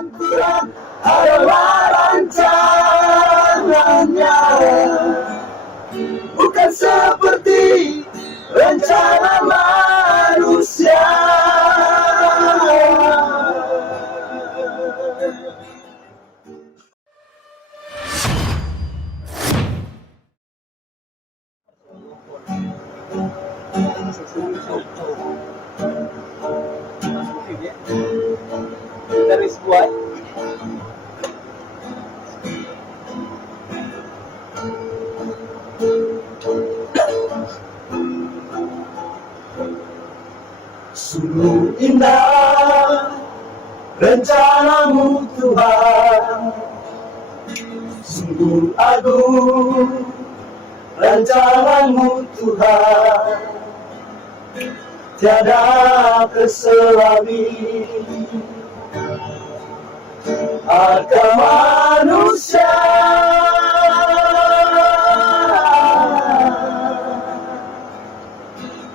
Tuhan adalah rancangannya, bukan seperti rencana manusia. That is why sungguh indah rencanamu Tuhan, sungguh agung rencanamu Tuhan, tiada terselami akal manusia.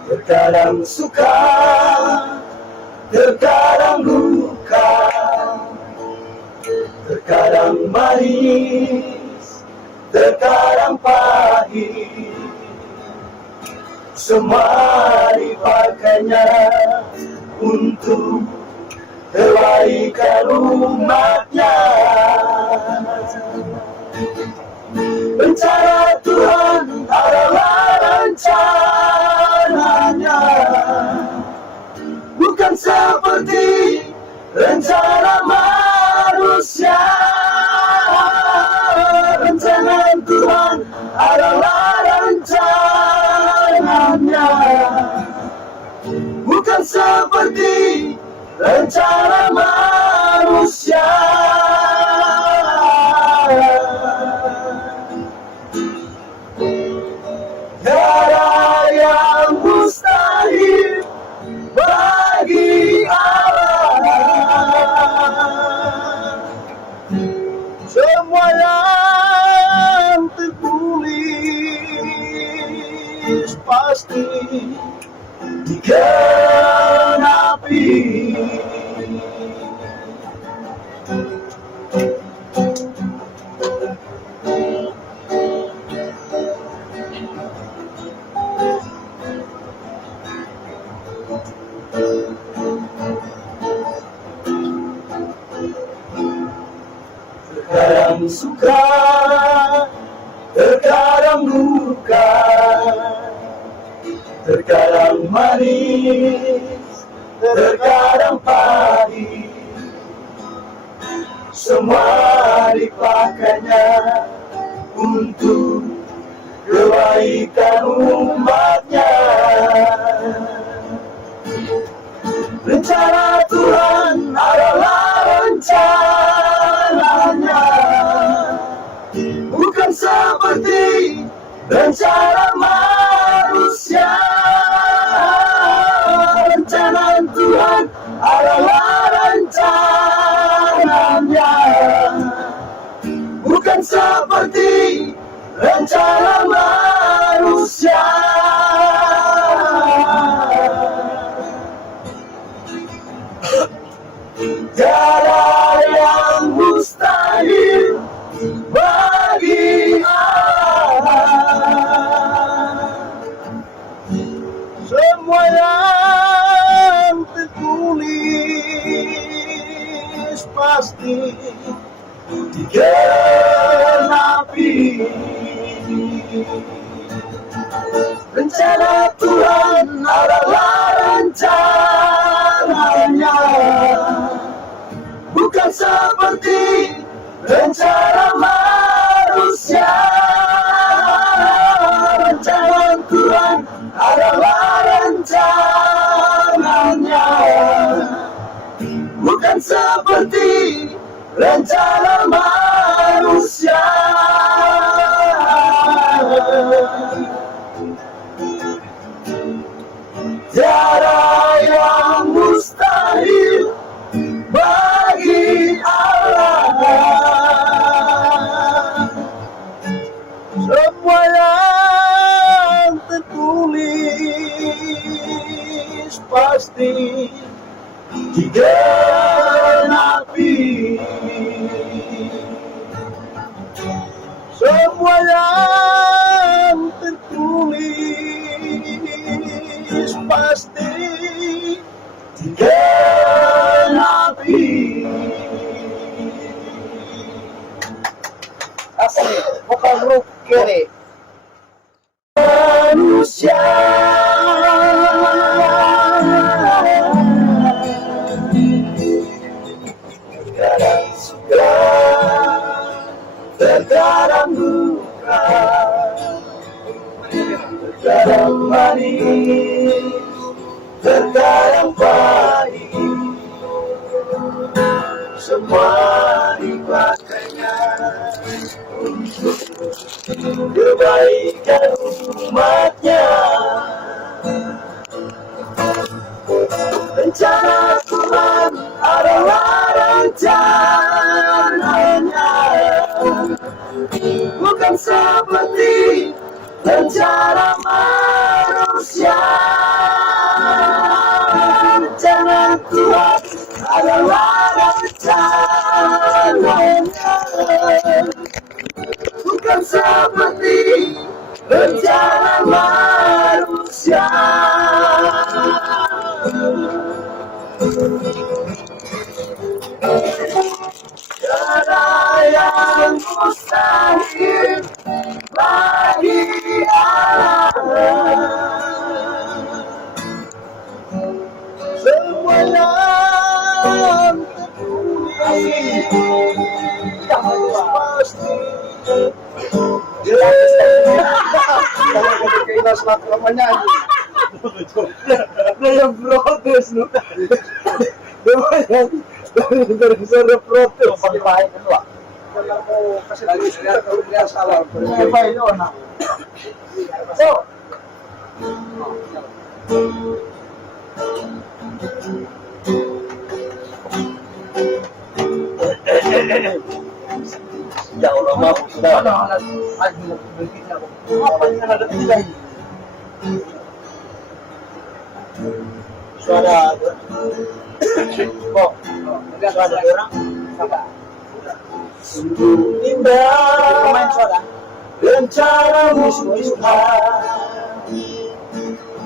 Terkadang suka, terkadang luka, terkadang manis, terkadang pahit, semua dipakainya untuk kebaikan umatnya. Rencana Tuhan adalah rencananya, bukan seperti rencana manusia. Rencana Tuhan adalah rencananya, bukan seperti rencana manusia. Tiada yang mustahil bagi Allah. Semua yang tertulis pasti digenapi. Terkadang suka, terkadang luka, terkadang manis, terkadang pahit, semua dipakainya untuk kebaikan umatnya. Rencana Tuhan adalah rencananya, bukan seperti rencana manusia. Rencana Tuhan adalah rencananya, bukan seperti rencana manusia. Tiada yang mustahil bagi Allah. Semua yang tertulis pasti digenapi. Rencana Tuhan adalah rencananya, bukan seperti rencana manusia. Rencana Tuhan adalah rencananya, bukan seperti rencana manusia. Tiada yang mustahil bagi Allah. Semua yang tertulis pasti digenapi. Terkadang suka, terkadang duka, terkadang manis, terkadang pahit, semua dipakainya untuk kebaikan umatnya. Rencana Tuhan adalah rencananya, bukan seperti rencana manusia. Rencana Tuhan adalah rencananya, bukan seperti rencana manusia. Tiada yang mustahil bagi Allah. Semua yang pasti. Kalau menyanyi, yang protes, no. Dari sana protes. Pagkain ano ah? Kalau mo kasi lagi siya kalau dia salah. Pagkain yun ah. So. Ya Allah maaf sudah. Apa yang ada di sini? Suara kok enggak ada orang apa? Sungguh indah pemain suara rencanamu Tuhan,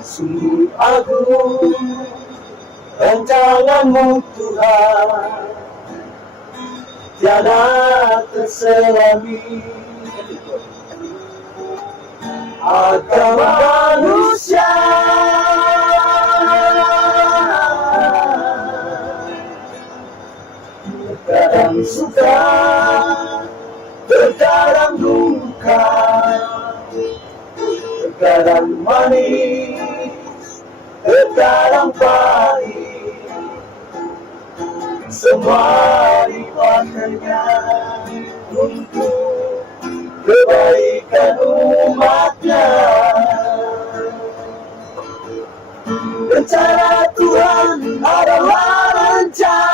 sungguh agung rencanamu Tuhan, tiada terselami akal manusia. Terkadang suka, terkadang duka, terkadang manis, terkadang pahit, semua dipakainya untuk kebaikan umatnya. Rencana Tuhan adalah rencananya,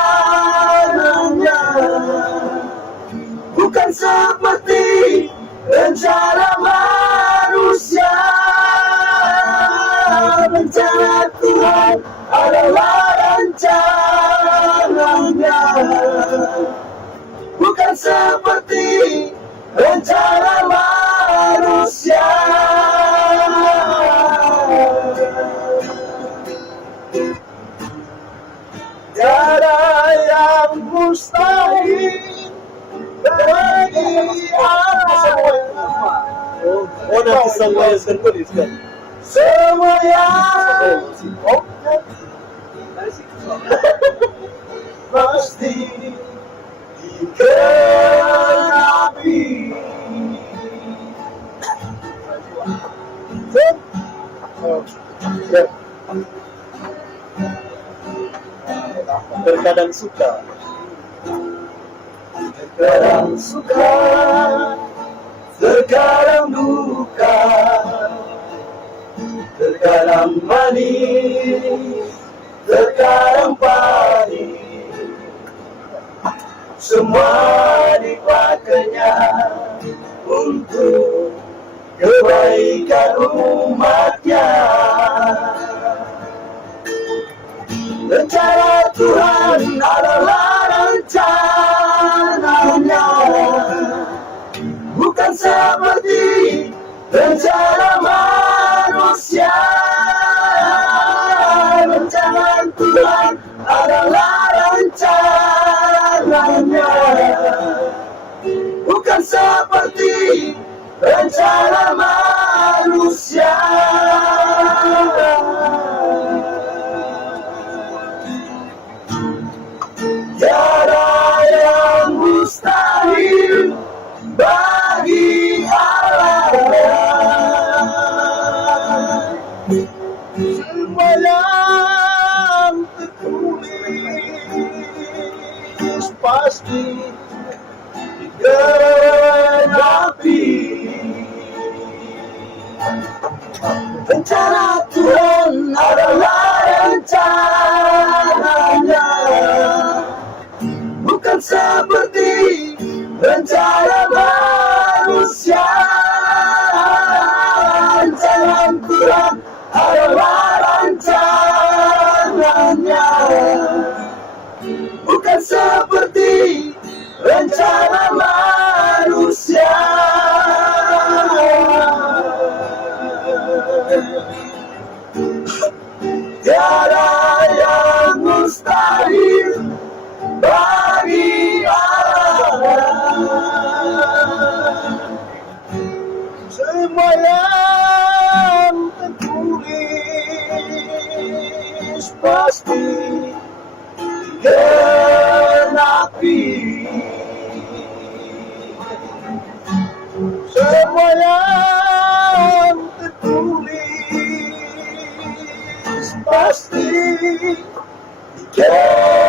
bukan seperti rencana manusia. Rencana Tuhan adalah rencananya, bukan seperti rencana manusia. Tiada yang mustahil bagi Allah. Oh, nanti semua yang tertulis kan? Semua yang pasti dikenapi. Terkadang suka, terkadang suka, terkadang duka, terkadang manis, terkadang pahit, semua dipakainya untuk kebaikan umatnya. Rencana Tuhan adalah rencananya, bukan seperti rencana manusia. Rencana Tuhan adalah rencananya, bukan seperti rencana manusia. Tiada pasti digenapi. Rencana Tuhan adalah rencananya, bukan seperti rencana manusia. Rencana Tuhan adalah rencananya, bukan seperti rencana manusia. Tiada yang mustahil bagi Allah. Semua yang tertulis pasti digenapi. Semua yang tertulis pasti digenapi.